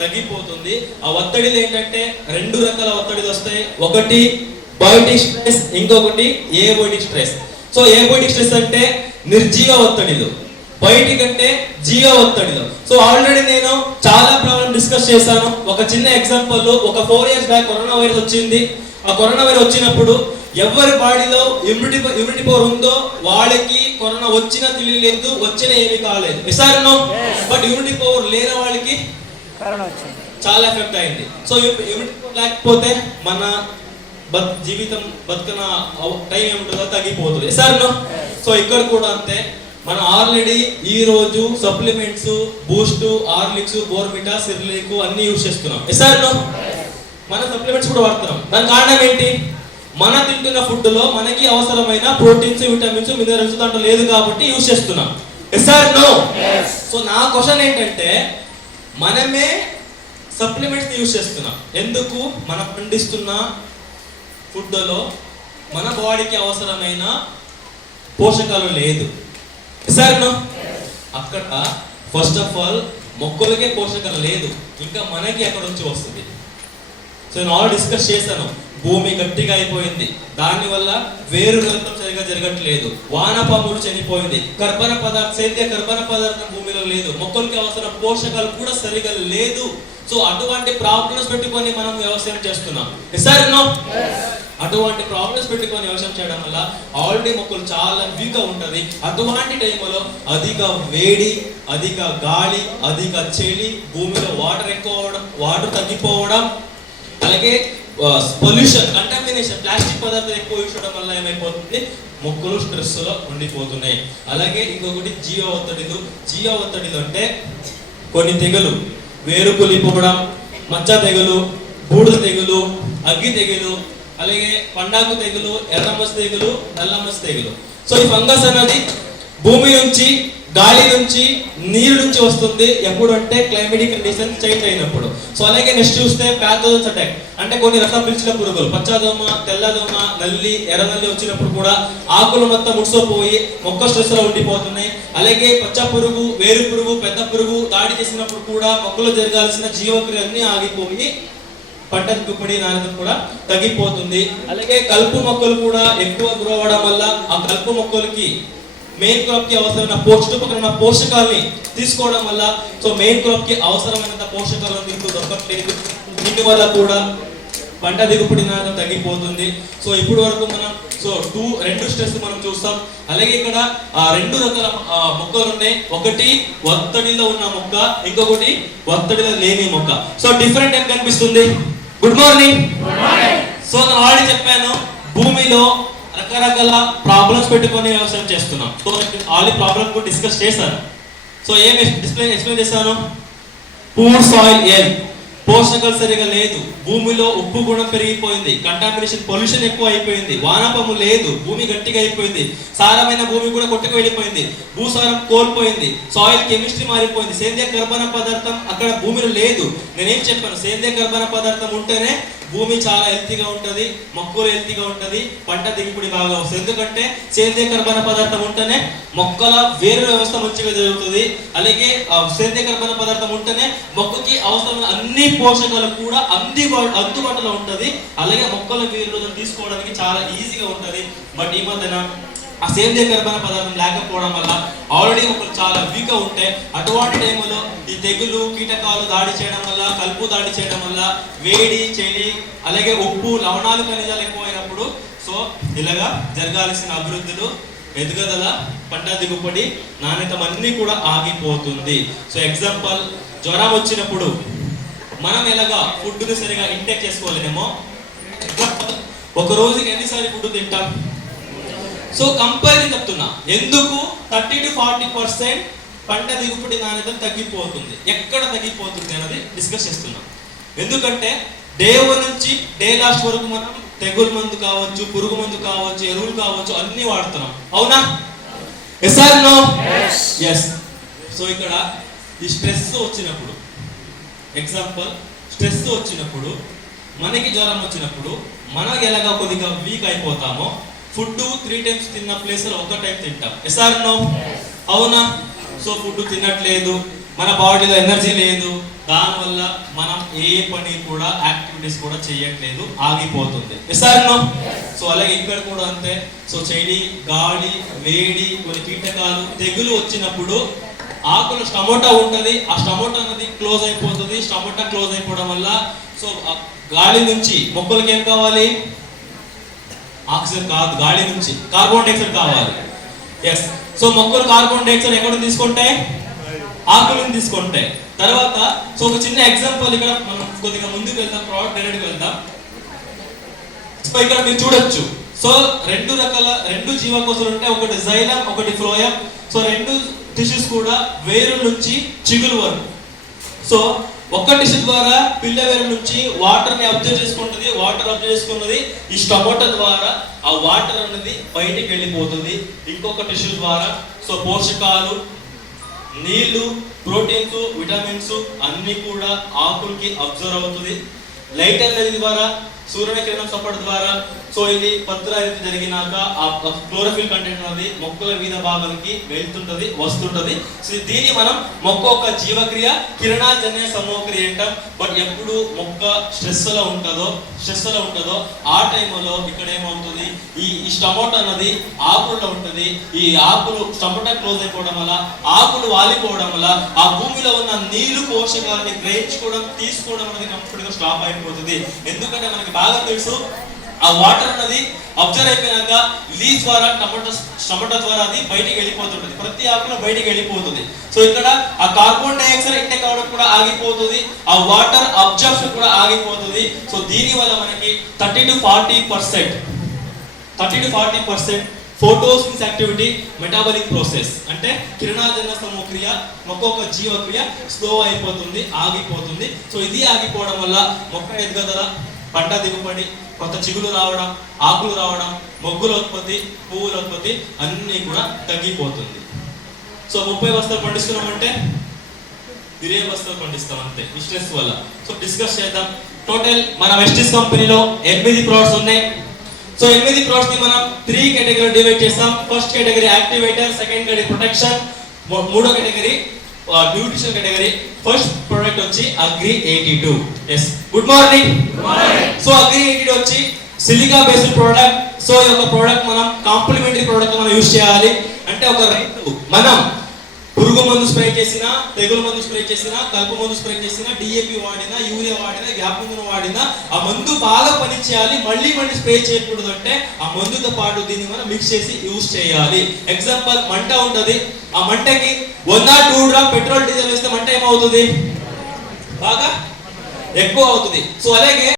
తగ్గిపోతుంది. ఆ ఒత్తిడిలు ఏంటంటే రెండు రకాల ఒత్తిడిలు వస్తాయి. ఒకటి బయోటిక్ స్ట్రెస్, ఇంకొకటి ఏబోటిక్ స్ట్రెస్. సో ఏబోటిక్ స్ట్రెస్ అంటే నిర్జీవ ఒత్తిడిలు, బయోటిక్ అంటే జీవ ఒత్తిడిలు. సో ఆల్రెడీ నేను చాలా ప్రాబ్లం డిస్కస్ చేశాను. ఒక చిన్న ఎగ్జాంపుల్, ఒక 4 years బ్యాక్ కరోనా వైరస్ వచ్చింది. ఆ కరోనా వైరస్ వచ్చినప్పుడు ఎవరి బాడీలో ఇమ్యూనిటీ పవర్ ఉందో వాళ్ళకి కరోనా వచ్చినా తెలియలేదు, వచ్చినా ఏమీ కాలేదు. బట్ ఇమ్యూనిటీ పవర్ లేని వాళ్ళకి చాలా ఎఫెక్ట్ అయింది. సో ఇమ్యూనిటీ పవర్ లేకపోతే మన జీవితం బతుకున్న టైం ఏముంటుందో తగ్గిపోతుంది. సో ఇక్కడ కూడా అంతే. మనం ఆల్రెడీ ఈ రోజు సప్లిమెంట్స్, బూస్ట్, హార్లిక్స్, బోర్మిటా, సిర్లిక్ అన్ని యూజ్ చేస్తున్నాం. మన సప్లిమెంట్స్ కూడా వాడుతున్నాం. దాని కారణం ఏంటి? మన తింటున్న ఫుడ్ లో మనకి అవసరమైన ప్రోటీన్స్, విటమిన్స్, మినరల్స్ దాంట్లో లేదు కాబట్టి యూజ్ చేస్తున్నాం. సో నా క్వశ్చన్ ఏంటంటే, మనమే సప్లిమెంట్స్ యూజ్ చేస్తున్నాం. ఎందుకు? మనం పండిస్తున్న ఫుడ్ లో మన బాడీకి అవసరమైన పోషకాలు లేదు. అక్కడ ఫస్ట్ ఆఫ్ ఆల్ మొక్కలకే పోషకాలు లేదు, ఇంకా మనకి ఎక్కడ నుంచి వస్తుంది? సో నేను ఆల్రెడీ డిస్కస్ చేశాను. భూమి గట్టిగా అయిపోయింది, దానివల్ల వేరు రక్తం సరిగా జరగట్లేదు, వానపాములు చనిపోయింది, సేంద్రియ కర్బన పదార్థం భూమిలో లేదు, మొక్కలకి అవసరం పోషకాలు కూడా సరిగా లేదు. సో అటువంటి ప్రాబ్లమ్స్ పెట్టుకొని మనం వ్యవసాయం చేస్తున్నాం. అటువంటి ప్రాబ్లమ్స్ పెట్టుకొని వ్యవసాయం చేయడం వల్ల ఆల్రెడీ మొక్కలు చాలా వీక్ గా ఉంటది. అటువంటి టైంలో అధిక వేడి, అధిక గాలి, అధిక చలి, భూమిలో వాటర్ ఎక్కువ అవడం, వాటర్ తగ్గిపోవడం, అలాగే పొల్యూషన్, కంటామినేషన్, ప్లాస్టిక్ పదార్థాలు ఎక్కువ యూజ్ చేయడం వల్ల ఏమైపోతుంది? మొక్కలు స్ట్రెస్ లో ఉండిపోతున్నాయి. అలాగే ఇంకొకటి జీవ ఒత్తిడిలు. జీవ ఒత్తిడిలు అంటే కొన్ని తెగులు, వేరు కులిపోవడం, మచ్చ తెగులు, బూడిద తెగులు, అగ్గి తెగులు, అలాగే పండాకు తెగులు, ఎర్రమచ్చ తెగులు, నల్లమచ్చ తెగులు. సో ఈ ఫంగస్ అనేది భూమి నుంచి, గాలి నుంచి, నీరు నుంచి వస్తుంది. ఎప్పుడు అంటే క్లైమేటిక్ కండిషన్ చేంజ్ అయినప్పుడు. సో అలాగే నెక్స్ట్ చూస్తే ప్యాథోజన్స్ అటాక్ అంటే కొన్ని రకాల పిలిచిన పురుగులు, పచ్చదోమ, తెల్లదోమ, నల్లి, ఎర్రనల్లి వచ్చినప్పుడు కూడా ఆకులు మొత్తం ముడిసోపోయి మొక్క స్ట్రెస్ లో ఉండిపోతున్నాయి. అలాగే పచ్చ పురుగు, వేరు పురుగు, పెద్ద పురుగు దాడి చేసినప్పుడు కూడా మొక్కలు జరగాల్సిన జీవక్రియలన్నీ ఆగిపోయి పంట దిగుబడి నాణ్యత కూడా తగ్గిపోతుంది. అలాగే కలుపు మొక్కలు కూడా ఎక్కువ గ్రో అవ్వడం వల్ల ఆ కలుపు మొక్కలకి మెయిన్ క్రాప్ కి అవసరమైన చుట్టుపక్కల పోషకాలని తీసుకోవడం వల్ల సో మెయిన్ క్రాప్ కి అవసరమైనంత పోషకాలను దొరకట్లేదు. దీని వల్ల కూడా పంట దిగుబడి నాణ్యత తగ్గిపోతుంది. సో ఇప్పుడు వరకు మనం రెండు స్ట్రెస్ మనం చూస్తాం. అలాగే ఇక్కడ రెండు రకాల మొక్కలు ఉన్నాయి. ఒకటి ఒత్తిడిలో ఉన్న మొక్క, ఇంకొకటి ఒత్తిడిలో లేని మొక్క. సో డిఫరెంట్ ఏం కనిపిస్తుంది? Good morning. సో నేను ఆల్రెడీ చెప్పాను, భూమిలో రకరకాల ప్రాబ్లమ్స్ పెట్టుకొని వ్యవసాయం చేస్తున్నాం. సో ఆల్రెడీ ప్రాబ్లమ్ కూడా డిస్కస్ చేశాను. సో ఏం ఎక్స్ప్లెయిన్ చేశాను? పూర్ సాయిల్ హెల్త్, పోషకాలు సరిగా లేదు, భూమిలో ఉప్పు గుణం పెరిగిపోయింది, కంటామినేషన్, పొల్యూషన్ ఎక్కువ అయిపోయింది, వానపాము లేదు, భూమి గట్టిగా అయిపోయింది, సారమైన భూమి కూడా కొట్టుకు వెళ్ళిపోయింది, భూసారం కోల్పోయింది, సాయిల్ కెమిస్ట్రీ మారిపోయింది, సేంద్రియ కర్బన పదార్థం అక్కడ భూమిలో లేదు. నేనేం చెప్పాను? సేంద్రియ కర్బన పదార్థం ఉంటేనే భూమి చాలా హెల్తీగా ఉంటది, మొక్కలు హెల్తీగా ఉంటది, పంట దిగుబడి బాగా వస్తుంది. ఎందుకంటే సేంద్రియ కర్బన పదార్థం ఉంటేనే మొక్కల వేరు వ్యవస్థ మంచిగా జరుగుతుంది. అలాగే సేంద్రియ కర్బన పదార్థం ఉంటేనే మొక్కకి అవసరమైన అన్ని పోషకాలు కూడా అందుబాటులో ఉంటది. అలాగే మొక్కల వేరు తీసుకోవడానికి చాలా ఈజీగా ఉంటది. బట్ ఈ మధ్యన ఆ సేంద్రియ కర్బన పదార్థం లేకపోవడం వల్ల ఆల్రెడీ మొక్కలు చాలా వీక్గా ఉంటాయి. అటువంటి టైంలో ఈ తెగులు, కీటకాలు దాడి చేయడం వల్ల, కలుపు దాడి చేయడం వల్ల, వేడి, చలి, అలాగే ఉప్పు, లవణాలు, ఖనిజాలు ఎక్కువైనప్పుడు సో ఇలాగా జరగాల్సిన అభివృద్ధులు, ఎదుగుదల, పంట దిగుబడి, నాణ్యత అన్నీ కూడా ఆగిపోతుంది. సో ఎగ్జాంపుల్, జ్వరం వచ్చినప్పుడు మనం ఎలాగా ఫుడ్ని సరిగా ఇంటేక్ చేసుకోలేమో, ఒక రోజుకి ఎన్నిసార్లు ఫుడ్ తింటాం? సో కంపేరింగ్ చెప్తున్నా, ఎందుకు 30 to 40% పంట దిగుబడి నాణ్యత తగ్గిపోతుంది. ఎక్కడ తగ్గిపోతుంది అన్నది డిస్కస్ చేస్తున్నాం. ఎందుకంటే డే 1 నుంచి డే లాస్ట్ వరకు మనం తెగులు మందు కావచ్చు, పురుగు మందు కావచ్చు, ఎరువులు కావచ్చు, అన్ని వాడుతున్నాం. అవునా? ఎస్. సో ఇక్కడ ఈ స్ట్రెస్ వచ్చినప్పుడు, ఎగ్జాంపుల్ స్ట్రెస్ వచ్చినప్పుడు, మనకి జ్వరం వచ్చినప్పుడు మనకి ఎలాగా కొద్దిగా వీక్ అయిపోతామో, ఫుడ్ 3 times తిన్న ప్లేస్ లో ఒక టైం తింటాం. అవునా? సో ఫుడ్ తినట్లేదు, మన బాడీలో ఎనర్జీ లేదు, దానివల్ల మనం ఏ పని కూడా యాక్టివిటీస్ కూడా చేయట్లేదు, ఆగిపోతుంది. ఇస్తారో సో అలాగే ఇక్కడ కూడా అంతే. సో చలి, గాలి, వేడి, కొన్ని కీటకాలు, తెగులు వచ్చినప్పుడు ఆకులు టమోటా ఉంటది, ఆ టమోటా అనేది క్లోజ్ అయిపోతుంది. టమోటా క్లోజ్ అయిపోవడం వల్ల సో గాలి నుంచి మొక్కలకి ఏం కావాలి? ఆక్సిజన్ కాదు, గాలి నుంచి కార్బన్ డైఆక్సైడ్ కావాలి. ఎస్, సో మొక్కలు కార్బన్ డైఆక్సైడ్ ఎక్కడ తీసుకుంటాయి? ఆకుల నుంచి తీసుకుంటాయి. తర్వాత సో ఒక చిన్న ఎగ్జాంపుల్ ఇక్కడ మనం కొద్దిగా ముందుకు వెళ్తాం, ప్రోడక్ట్ డైరెక్ట్గా వెళ్తాం. సో ఇక్కడ మీరు చూడొచ్చు. సో రెండు జీవకోశాలు ఉంటాయి, ఒకటి జైలం, ఒకటి ఫ్లోయం. సో రెండు టిష్యూస్ కూడా వేరు నుంచి చిగురు వరకు. సో ఒక్క టిష్యూ ద్వారా పిల్ల వేరు నుంచి వాటర్ ని అబ్జర్వ్ చేసుకుంటుంది. వాటర్ అబ్జర్వ్ చేసుకున్నది ఈ స్టమోటా ద్వారా ఆ వాటర్ అనేది బయటికి వెళ్ళిపోతుంది. ఇంకొక టిష్యూ ద్వారా సో పోషకాలు, నీళ్లు, ప్రోటీన్స్, విటమిన్స్ అన్ని కూడా ఆకులకి అబ్జర్వ్ అవుతుంది. లైట్ అనేది ద్వారా, సూర్యుని కిరణం సపోర్ట్ ద్వారా సో ఇది పత్రాయితీ జరిగినాక ఆ క్లోరోఫిల్ కంటెంట్ అనేది మొక్కల వివిధ భాగాలకి వెళ్తుంటది, వస్తుంటది. సో దీన్ని మనం మొక్క యొక్క జీవక్రియ, కిరణజన్య సమూహక్రియ అంటాం. బట్ ఎప్పుడు మొక్క స్ట్రెస్ లో ఉంటుందో ఆ టైంలో ఇక్కడ ఏమవుతుంది, ఈ టమోటా అన్నది ఆకుల్లో ఉంటది. ఈ ఆకులు టమోటా క్లోజ్ అయిపోవడం వల్ల, ఆకులు వాలిపోవడం వల్ల ఆ భూమిలో ఉన్న నీళ్లు, పోషకాలని గ్రహించుకోవడం, తీసుకోవడం అనేది కంప్లీట్ గా స్టాప్ అయిపోతుంది. ఎందుకంటే మనకి బాగా తెలుసు, ఆ వాటర్ అన్నది అబ్జర్వ్ అయిపోయినాక లీజ్ ద్వారా టమోటా ద్వారా అది బయటికి వెళ్ళిపోతుంటుంది. ప్రతి ఆకులో బయటికి వెళ్ళిపోతుంది. సో ఇక్కడ ఆ కార్బన్ డైఆక్సైడ్ ఇంటేక్ అవడం కూడా ఆగిపోతుంది, ఆ వాటర్ అబ్జర్ప్షన్ కూడా ఆగిపోతుంది. సో దీని వల్ల మనకి 30 to 40% photosynthesis activity, metabolic process అంటే కిరణజన్య సమూహక్రియ, మొక్క యొక్క జీవక్రియ స్లో అయిపోతుంది, ఆగిపోతుంది. సో ఇది ఆగిపోవడం వల్ల మొక్క ఎదుగుదల, పంట దిగుబడి, కొత్త చిగులు రావడం, ఆకులు రావడం, మొగ్గుల ఉత్పత్తి, పువ్వుల ఉత్పత్తి అన్ని కూడా తగ్గిపోతుంది. సో 30 బస్తాలు పండిస్తున్నామంటే 20 బస్తాలు పండిస్తాం అంతే ఈ స్ట్రెస్ వల్ల. సో డిస్కస్ చేద్దాం. టోటల్ మన వెస్టిస్ కంపెనీలో 8 ప్రోడక్ట్స్ ఉన్నాయి. సో 8 ప్రోడక్ట్స్ ని మనం 3 కేటగిరీ డివైడ్ చేస్తాం. First category activator, second category protection, మూడో category nutrition category. First product వచ్చి agri 82. Yes, good morning. So agri 82 వచ్చి సిలికా బేస్డ్ ప్రోడక్ట్. సో ఈ యొక్క ప్రోడక్ట్ మనం కాంప్లిమెంటరీ ప్రోడక్ట్ మనం యూజ్ చేయాలి. అంటే ఒక రైతు మనం పురుగు మందు స్ప్రే చేసినా, తెగులు మందు స్ప్రే చేసినా, కలుపు మందు స్ప్రే చేసినా, డిఏపి వాడినా, యూరియా వాడినా, వ్యాపమందును వాడినా ఆ మందు బాగా పని చేయాలి, మళ్ళీ స్ప్రే చేయకూడదు. అంటే ఆ మందుతో పాటు దీన్ని మనం మిక్స్ చేసి యూజ్ చేయాలి. ఎగ్జాంపుల్, మంట ఉంటది, ఆ మంటకి 1 or 2 డ్రాప్ పెట్రోల్, డీజిల్ వేస్తే మంట ఏమవుతుంది? బాగా ఎక్కువ అవుతుంది. సో అలాగే